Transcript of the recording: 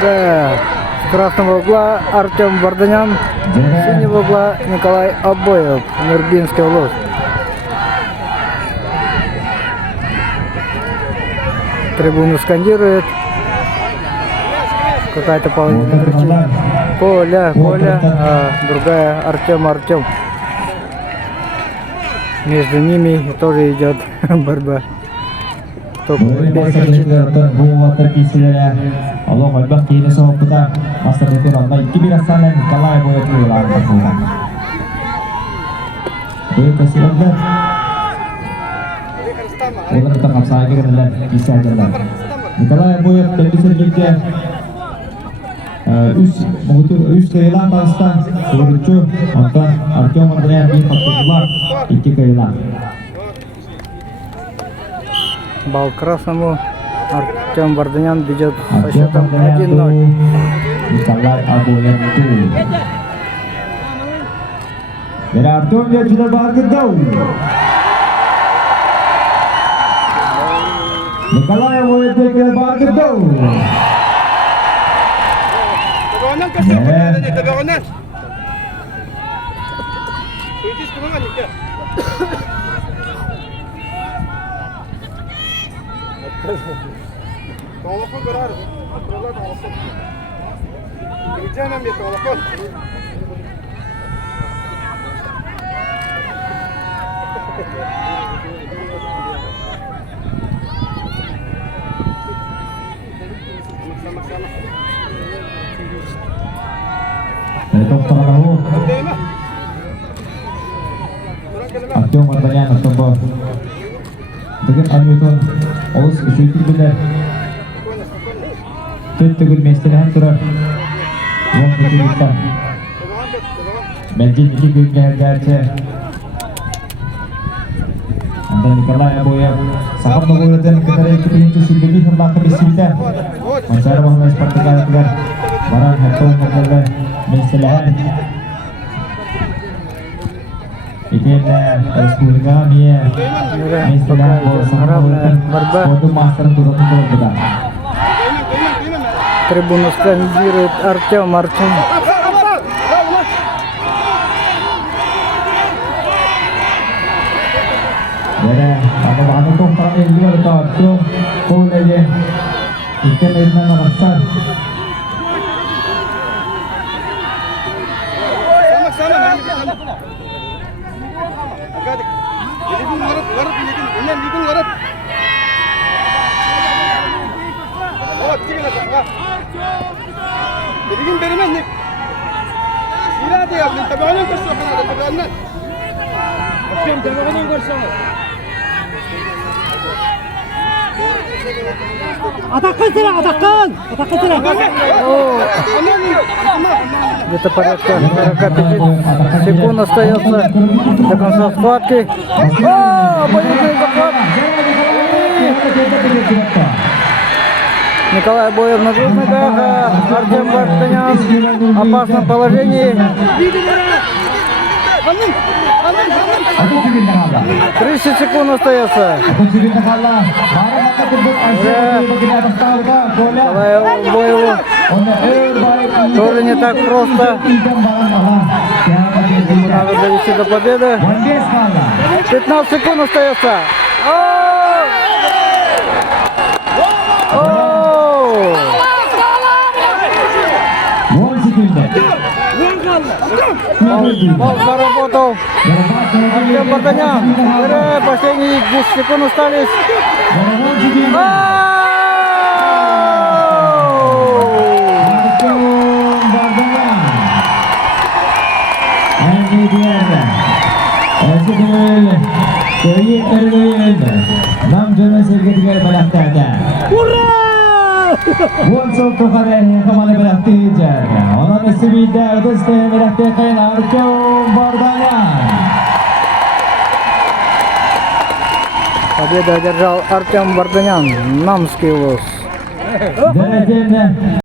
С красного угла Артем Варданян, с синего угла Николай Обоев, Нурбинский улус. Трибуну скандирует. Какая-то половина кричит: Коля, Коля, а другая Артем. Между ними тоже идет борьба. Кто кричит? Николай Обоев телевизорге үш кайла баста көрүчү антан Артем Варданян бир фактуралар 2 кайла. Бал красному. Артем Варданян ведет со счетом 1-0. Николай Обоев тур. Артем dia sudah bergedau. Николай Обоев dia bergedau. Tabanan kasi ako na rin, tabanan. Pwede ko naman ika. Tolakon karar. Kontroller tolakon. Gideceğim ya tolakon. Dokter Lahu Артем Варданян чтобы dengan Anyutun Oğuz üçüncü bilir tüm tügül mesleğen durar yok bütünlükten bence 2 gün gerçi anda Nikolay Обоев sangat mengurangi kita itu pintu sendiri hendak kebisibita mencari bahwa seperti kalian barang hatun mengenai mesleğen Ikin Respublika Mia Mesleğen Suatu master turut kita Трибуну скандирует Артем. Jadi, ada tuh kalau yang dia tuh boleh je. Ikan ini nama besar. Sama. Agak. Jadi pun garap, ini garap. Oh, tinggal apa? Jadi kan berimah nih. Sila dia, tabanan kursus ada tabanan. Asyam tabanan kursus. Атакан сыра. Где-то порядка 45 секунд остается до конца схватки. Болезненный захват. Николай Обоев на двух ногах, Артем Варданян в опасном положении. 30 секунд остается. Николай Обоеву тоже не так просто. Надо довести до победы. 15 секунд остается. Бал заработал Артем Варданян. Последние 10 секунд остались. Untuk tukar yang kembali beraktivitas, orang Mesibida itu sedang beraktivitas Артем Варданян. Победу одержал Артем Варданян, Намский улус.